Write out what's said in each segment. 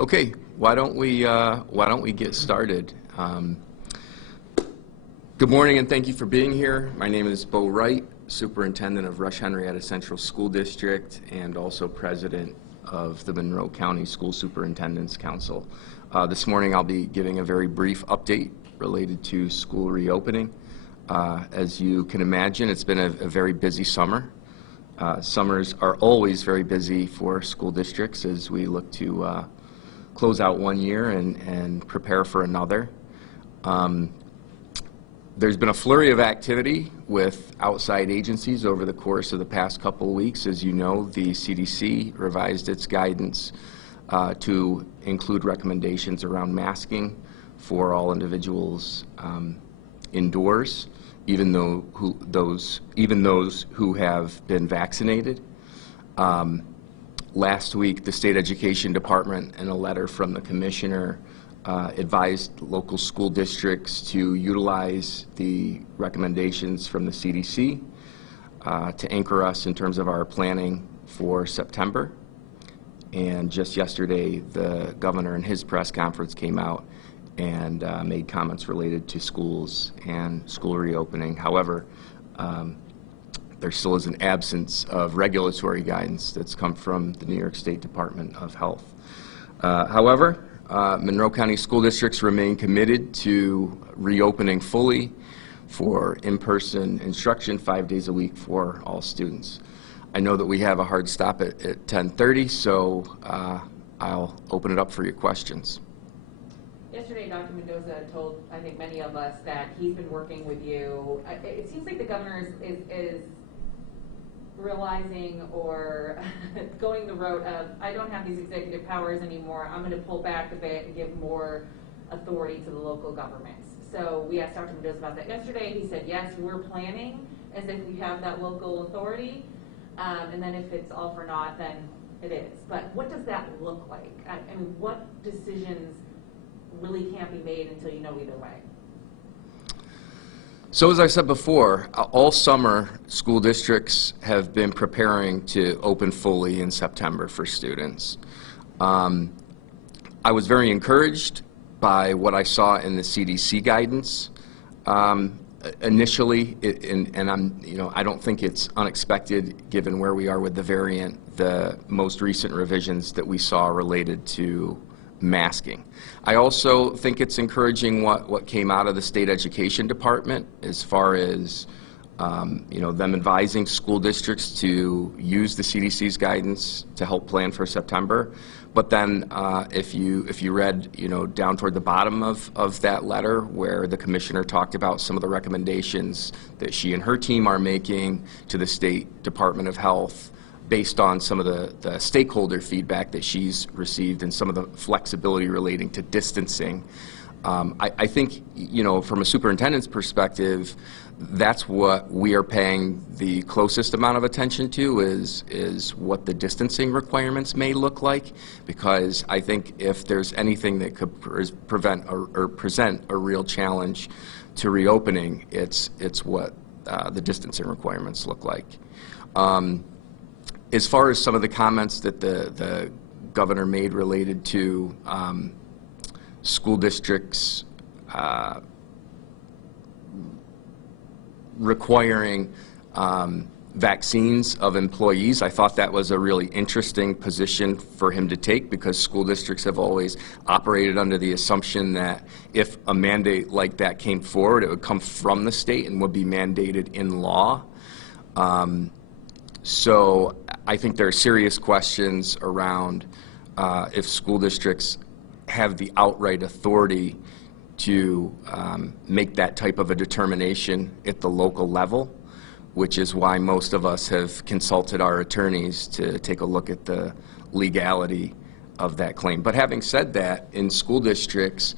Okay, why don't we get started? Good morning and thank you for being here. My name is Bo Wright, Superintendent of Rush Henrietta Central School District and also President of the Monroe County Superintendents Council. This morning I'll be giving a very brief update related to school reopening. As you can imagine, it's been a very busy summer. Summers are always very busy for school districts as we look to close out one year and prepare for another. There's been a flurry of activity with outside agencies over the course of the past couple of weeks. As you know, the CDC revised its guidance to include recommendations around masking for all individuals indoors, even those who have been vaccinated. Last week, the State Education Department, in a letter from the Commissioner, advised local school districts to utilize the recommendations from the CDC to anchor us in terms of our planning for September. And just yesterday, the governor in his press conference came out and made comments related to schools and school reopening. However, there still is an absence of regulatory guidance that's come from the New York State Department of Health. However, Monroe County school districts remain committed to reopening fully for in-person instruction 5 days a week for all students. I know that we have a hard stop at 10:30, so I'll open it up for your questions. Yesterday, Dr. Mendoza told, I think, many of us that he's been working with you. It seems like the governor is realizing or going the road of, I don't have these executive powers anymore. I'm going to pull back a bit and give more authority to the local governments. So we asked Dr. Mendoza about that yesterday. He said, yes, we're planning as if we have that local authority. And then if it's all for naught, then it is. But what does that look like? I mean, what decisions really can't be made until you know either way? So as I said before, all summer school districts have been preparing to open fully in September for students. I was very encouraged by what I saw in the CDC guidance initially, and I don't think it's unexpected given where we are with the variant, the most recent revisions that we saw related to masking. I also think it's encouraging what came out of the State Education Department as far as them advising school districts to use the CDC's guidance to help plan for September. But then if you read down toward the bottom of that letter where the commissioner talked about some of the recommendations that she and her team are making to the State Department of Health based on some of the stakeholder feedback that she's received and some of the flexibility relating to distancing. I think, from a superintendent's perspective, that's what we are paying the closest amount of attention to is what the distancing requirements may look like, because I think if there's anything that could prevent or present a real challenge to reopening, it's what the distancing requirements look like. As far as some of the comments that the governor made related to school districts requiring vaccines of employees, I thought that was a really interesting position for him to take, because school districts have always operated under the assumption that if a mandate like that came forward, it would come from the state and would be mandated in law. So I think there are serious questions around if school districts have the outright authority to make that type of a determination at the local level, which is why most of us have consulted our attorneys to take a look at the legality of that claim. But having said that, in school districts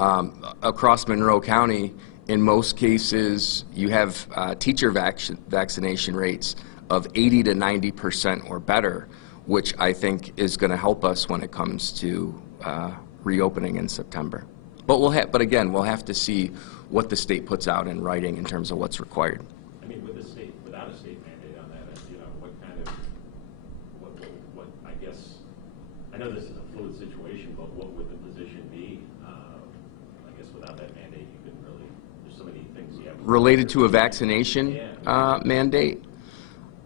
across Monroe County, in most cases, you have teacher vaccination rates of 80 to 90% or better, which I think is going to help us when it comes to reopening in September. But again, we'll have to see what the state puts out in writing in terms of what's required. I mean, with the state, without a state mandate on that, what kind of, I guess, I know this is a fluid situation but what would the position be? I guess without that mandate, you couldn't really, there's so many things you have. Related to a vaccination mandate?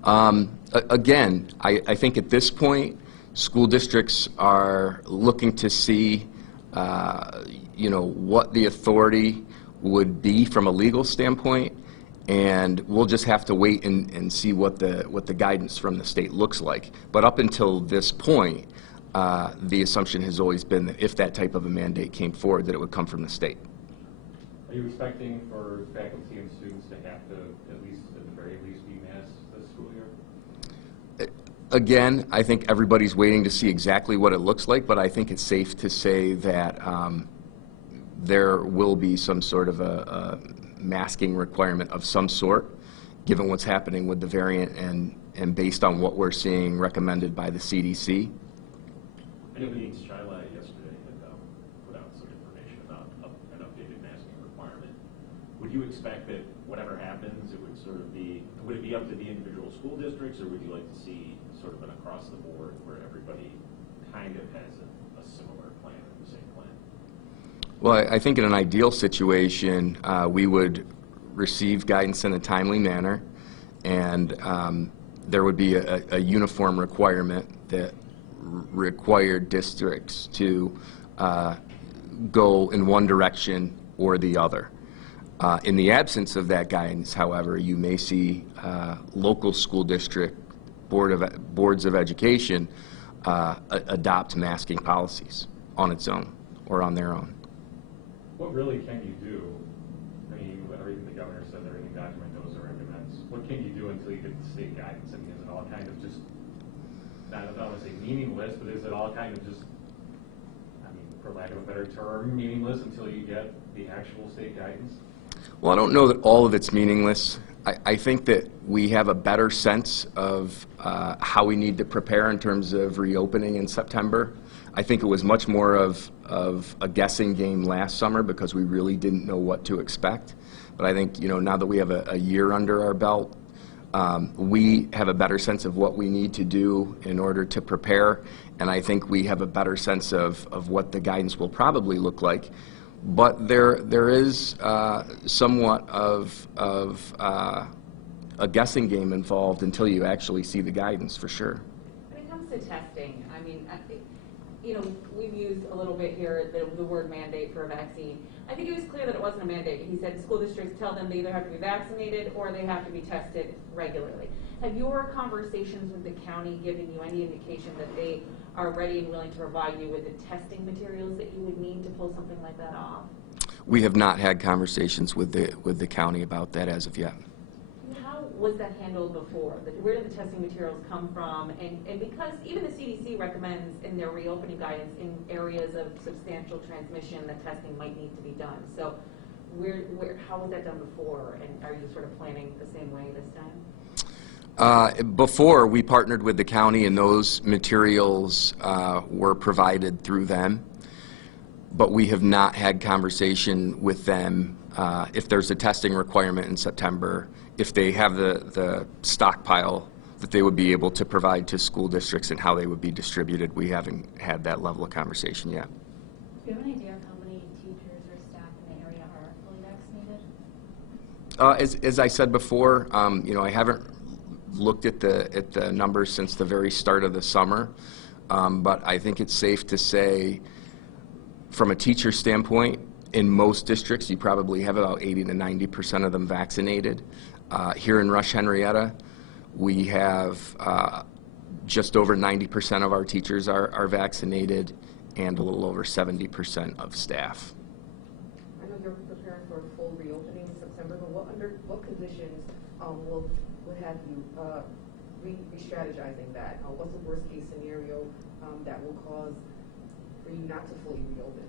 Again, I think at this point, school districts are looking to see, what the authority would be from a legal standpoint, and we'll just have to wait and see what the guidance from the state looks like. But up until this point, the assumption has always been that if that type of a mandate came forward, that it would come from the state. Are you expecting for faculty and students to have to, at the very least, be masked this school year? Again, I think everybody's waiting to see exactly what it looks like, but I think it's safe to say that there will be some sort of a masking requirement of some sort, given what's happening with the variant and based on what we're seeing recommended by the CDC. I know the Shylight yesterday had put out some information about an updated masking requirement. Would you expect that whatever happens, it would sort of be, would it be up to the individual school districts, or would you like to see sort of an across the board where everybody kind of has a similar plan or the same plan? Well, I think in an ideal situation, we would receive guidance in a timely manner, and there would be a uniform requirement that required districts to go in one direction or the other. In the absence of that guidance, however, you may see local school district boards of education adopt masking policies on its own or on their own. What really can you do? I mean, everything the governor said, everything document knows or recommends. What can you do until you get the state guidance? I mean, is it all kind of just, I don't want to say meaningless, but is it all kind of just, I mean, for lack of a better term, meaningless until you get the actual state guidance? Well, I don't know that all of it's meaningless. I think that we have a better sense of how we need to prepare in terms of reopening in September. I think it was much more of a guessing game last summer because we really didn't know what to expect. But I think, now that we have a year under our belt, we have a better sense of what we need to do in order to prepare, and I think we have a better sense of what the guidance will probably look like. But there is somewhat of a guessing game involved until you actually see the guidance, for sure. When it comes to testing, I mean, we've used a little bit here the word mandate for a vaccine. I think it was clear that it wasn't a mandate. He said school districts tell them they either have to be vaccinated or they have to be tested regularly. Have your conversations with the county given you any indication that they are ready and willing to provide you with the testing materials that you would need to pull something like that off? We have not had conversations with the county about that as of yet. How was that handled before? Where did the testing materials come from? And because even the CDC recommends in their reopening guidance in areas of substantial transmission that testing might need to be done. So how was that done before? And are you sort of planning the same way this time? Before, we partnered with the county, and those materials were provided through them. But we have not had conversation with them if there's a testing requirement in September, if they have the stockpile that they would be able to provide to school districts and how they would be distributed. We haven't had that level of conversation yet. Do you have an idea of how many teachers or staff in the area are fully vaccinated? As I said before, I haven't looked at the numbers since the very start of the summer, but I think it's safe to say, from a teacher standpoint, in most districts, you probably have about 80 to 90% of them vaccinated. Here in Rush Henrietta, we have just over 90% of our teachers are vaccinated, and a little over 70% of staff. I know you're preparing for a full reopening in September, but under what conditions will have you re-strategizing that? What's the worst case scenario that will cause for you not to fully reopen?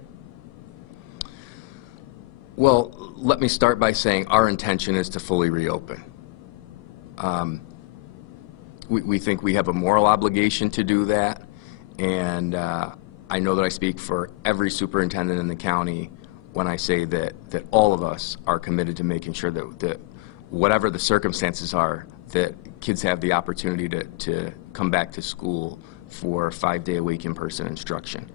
Well, let me start by saying our intention is to fully reopen. We think we have a moral obligation to do that, and I know that I speak for every superintendent in the county when I say that all of us are committed to making sure that whatever the circumstances are, that kids have the opportunity to come back to school for 5-day-a-week in-person instruction.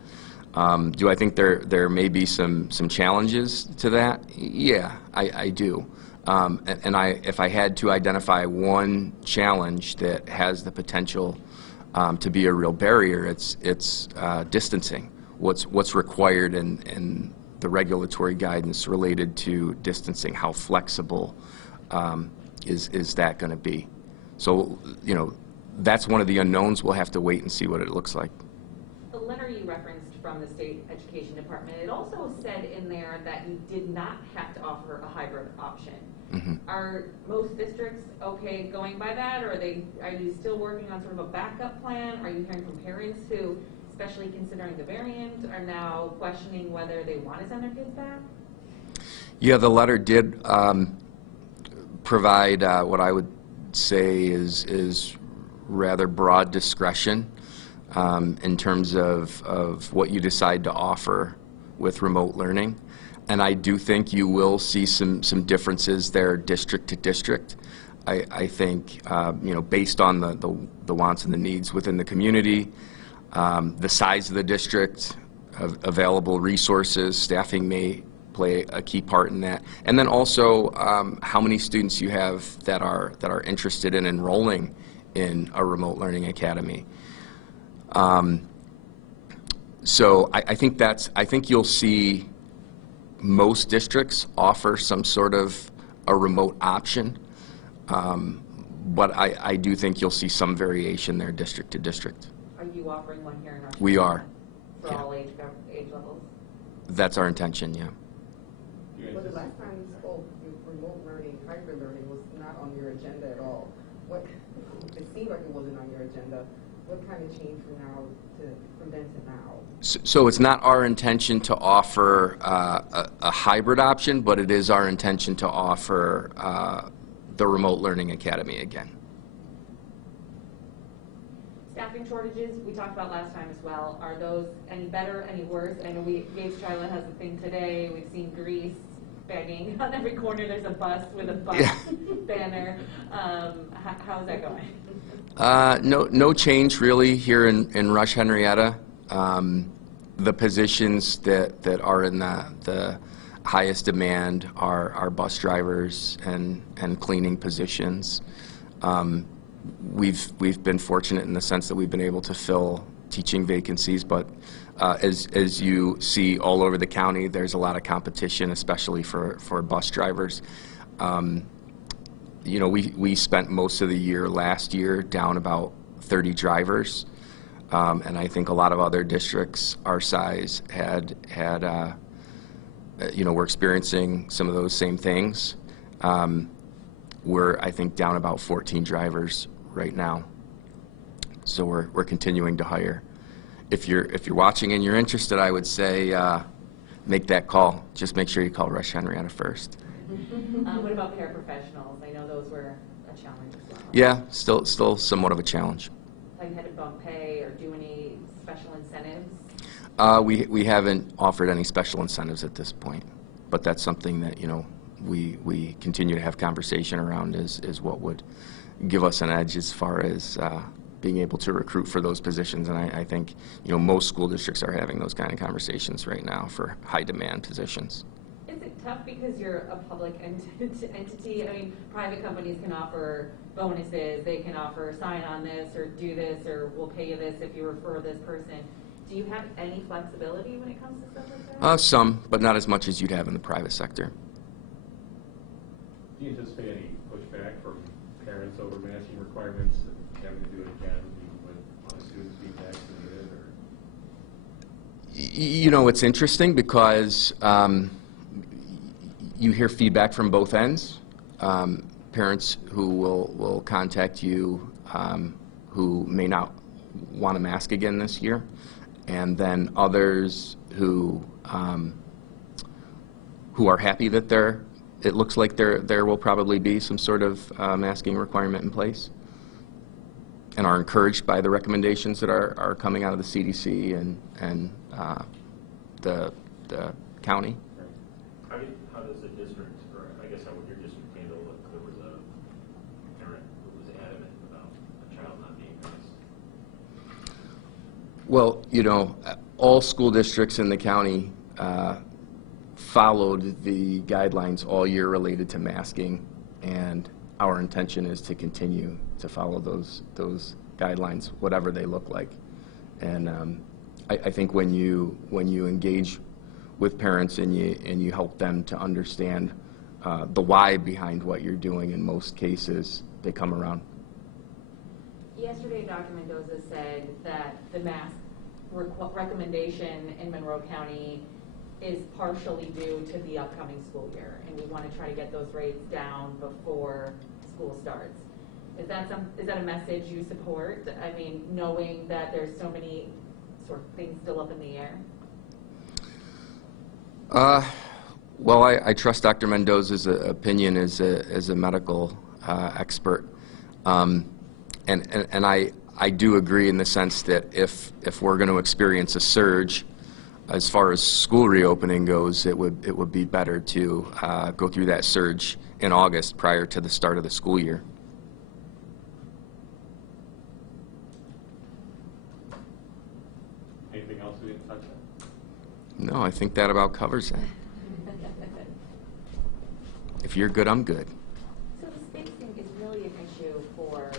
Do I think there may be some challenges to that? Yeah, I do. And if I had to identify one challenge that has the potential to be a real barrier, it's distancing. What's required in the regulatory guidance related to distancing? How flexible is that going to be? So, you know, that's one of the unknowns. We'll have to wait and see what it looks like. The letter you referenced from the state education department, it also said in there that you did not have to offer a hybrid option. Mm-hmm. Are most districts okay going by that, or are you still working on sort of a backup plan? Are you hearing from parents who, especially considering the variant, are now questioning whether they want to send their kids back? Yeah, the letter did provide what I would say is rather broad discretion in terms of what you decide to offer with remote learning. And I do think you will see some differences there district to district. I think, you know, based on the wants and the needs within the community, the size of the district, available resources, staffing may play a key part in that. And then also how many students you have that are interested in enrolling in a remote learning academy. So I think you'll see most districts offer some sort of a remote option, but I do think you'll see some variation there district to district. Are you offering one here in our We are. for Yeah. all age levels? That's our intention, yeah. Well, the last time you spoke, remote learning, hybrid learning was not on your agenda at all. It seemed like it wasn't on your agenda. What kind of changed from then to now? So it's not our intention to offer a hybrid option, but it is our intention to offer the Remote Learning Academy again. Staffing shortages, we talked about last time as well. Are those any better, any worse? I know Gates Charlotte has a thing today. We've seen Greece begging. On every corner there's a bus with a bus banner. How's that going? No change really here in Rush Henrietta. The positions that are in the highest demand are bus drivers and cleaning positions. We've been fortunate in the sense that we've been able to fill teaching vacancies, but as you see all over the county, there's a lot of competition, especially for bus drivers. You know, we spent most of the year last year down about 30 drivers, and I think a lot of other districts our size had you know, we're experiencing some of those same things. We're, I think, down about 14 drivers right now. So we're continuing to hire. If you're watching and you're interested, I would say make that call. Just make sure you call Rush Henrietta first. What about paraprofessionals? I know those were a challenge as well. Yeah, still somewhat of a challenge. Have you had to bump pay or do any special incentives? We haven't offered any special incentives at this point, but that's something that, you know, we continue to have conversation around is what would give us an edge as far as being able to recruit for those positions. And I think, you know, most school districts are having those kind of conversations right now for high demand positions. Is it tough because you're a public entity? I mean, private companies can offer bonuses, they can offer sign on this or do this or we'll pay you this if you refer this person. Do you have any flexibility when it comes to stuff like that? Some, but not as much as you'd have in the private sector. Do you anticipate any pushback from parents over masking requirements and having to do it again with a lot of students being vaccinated? Or? You know, it's interesting because you hear feedback from both ends. Parents who will contact you who may not want to mask again this year, and then others who are happy that it looks like there will probably be some sort of masking requirement in place, and are encouraged by the recommendations that are coming out of the CDC and the county. How does the district, or I guess how would your district handle if there was a parent who was adamant about a child not being masked? Well, you know, all school districts in the county followed the guidelines all year related to masking, and our intention is to continue to follow those guidelines, whatever they look like. And I think when you engage with parents and you help them to understand the why behind what you're doing, in most cases, they come around. Yesterday, Dr. Mendoza said that the mask recommendation in Monroe County is partially due to the upcoming school year, and we want to try to get those rates down before school starts. Is that a message you support? I mean, knowing that there's so many sort of things still up in the air? Well, I trust Dr. Mendoza's opinion as a medical expert, and I do agree in the sense that if we're going to experience a surge as far as school reopening goes, it would be better to go through that surge in August prior to the start of the school year. Anything else we didn't touch on? No, I think that about covers it. If you're good, I'm good. So the spacing is really an issue for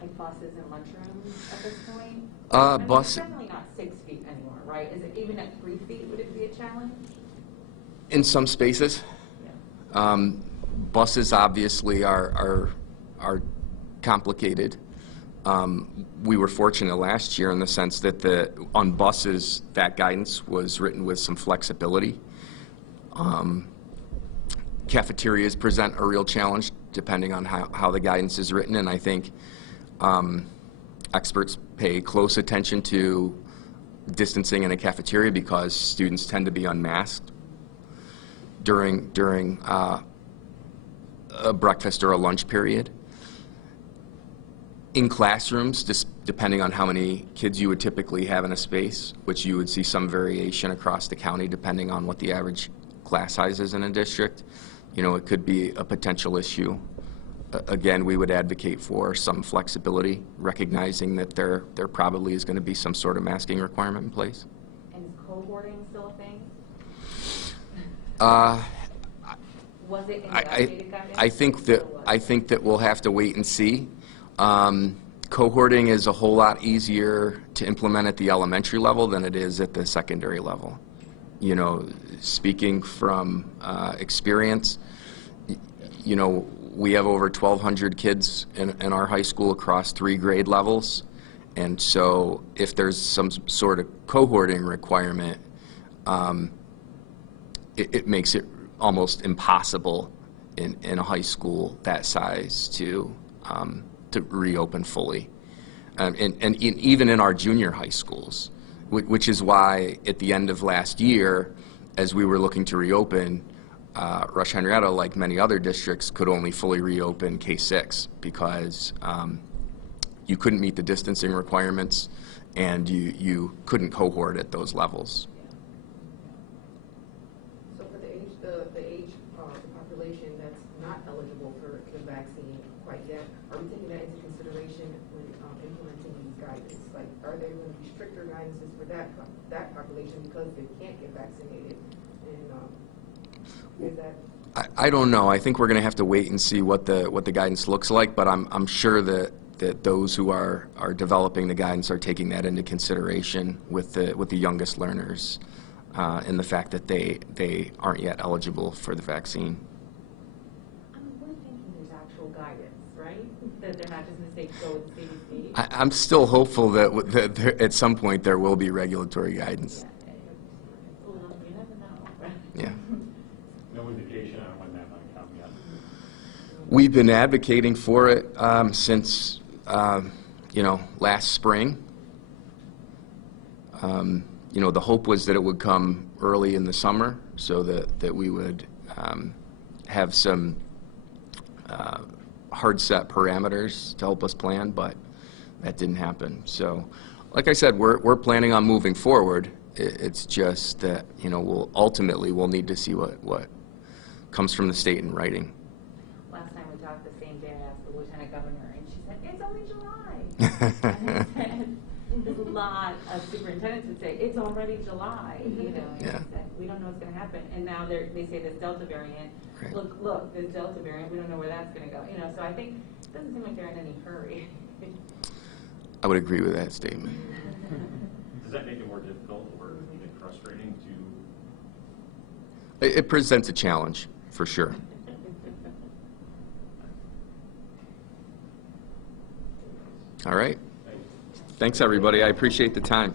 like buses and lunchrooms at this point? I mean, Bus. It's definitely not 6 feet anymore, right? Is it even at 3 feet? Would it be a challenge? In some spaces. Yeah. Buses obviously are complicated. We were fortunate last year in the sense that on buses that guidance was written with some flexibility. Cafeterias present a real challenge depending on how the guidance is written, and I think experts pay close attention to distancing in a cafeteria because students tend to be unmasked during a breakfast or a lunch period. In classrooms, just depending on how many kids you would typically have in a space, which you would see some variation across the county depending on what the average class size is in a district, you know, it could be a potential issue. Again, we would advocate for some flexibility, recognizing that there probably is going to be some sort of masking requirement in place. And is cohorting still a thing? Was it in the updated guidance? I think that we'll have to wait and see. Cohorting is a whole lot easier to implement at the elementary level than it is at the secondary level. You know, speaking from experience, you know, we have over 1,200 kids in our high school across 3 grade levels, and so if there's some sort of cohorting requirement, it makes it almost impossible in a high school that size to reopen fully, and even in our junior high schools, which is why at the end of last year, as we were looking to reopen, Rush Henrietta, like many other districts, could only fully reopen K-6 because you couldn't meet the distancing requirements and you couldn't cohort at those levels. So for the age population that's not eligible for the vaccine quite yet, are we taking that into consideration when implementing these guidance? Like, are there going to be stricter guidances for that population because they can't get vaccinated? And is that? I don't know. I think we're going to have to wait and see what the guidance looks like, but I'm sure that those who are developing the guidance are taking that into consideration with the youngest learners, and the fact that they aren't yet eligible for the vaccine. We're thinking there's actual guidance, right? That they're not just going to say go with the CDC. I'm still hopeful that there, at some point there will be regulatory guidance. Well, you never know. Yeah. No indication on when that might come yet. We've been advocating for it since you know, last spring. You know, the hope was that it would come early in the summer so that we would have some hard set parameters to help us plan, but that didn't happen. So, like I said, we're planning on moving forward. It's just that, you know, we'll need to see what comes from the state in writing. Last time we talked, the same day I asked the lieutenant governor, and she said, it's only July. And I said, There's a lot of superintendents would say, it's already July, you know, and Yeah. say, we don't know what's gonna happen. And now they say this Delta variant, Right. look, this Delta variant, we don't know where that's gonna go. You know, so I think it doesn't seem like they're in any hurry. I would agree with that statement. Does that make it more difficult or even frustrating to? It presents a challenge, for sure. All right. Thanks, everybody. I appreciate the time.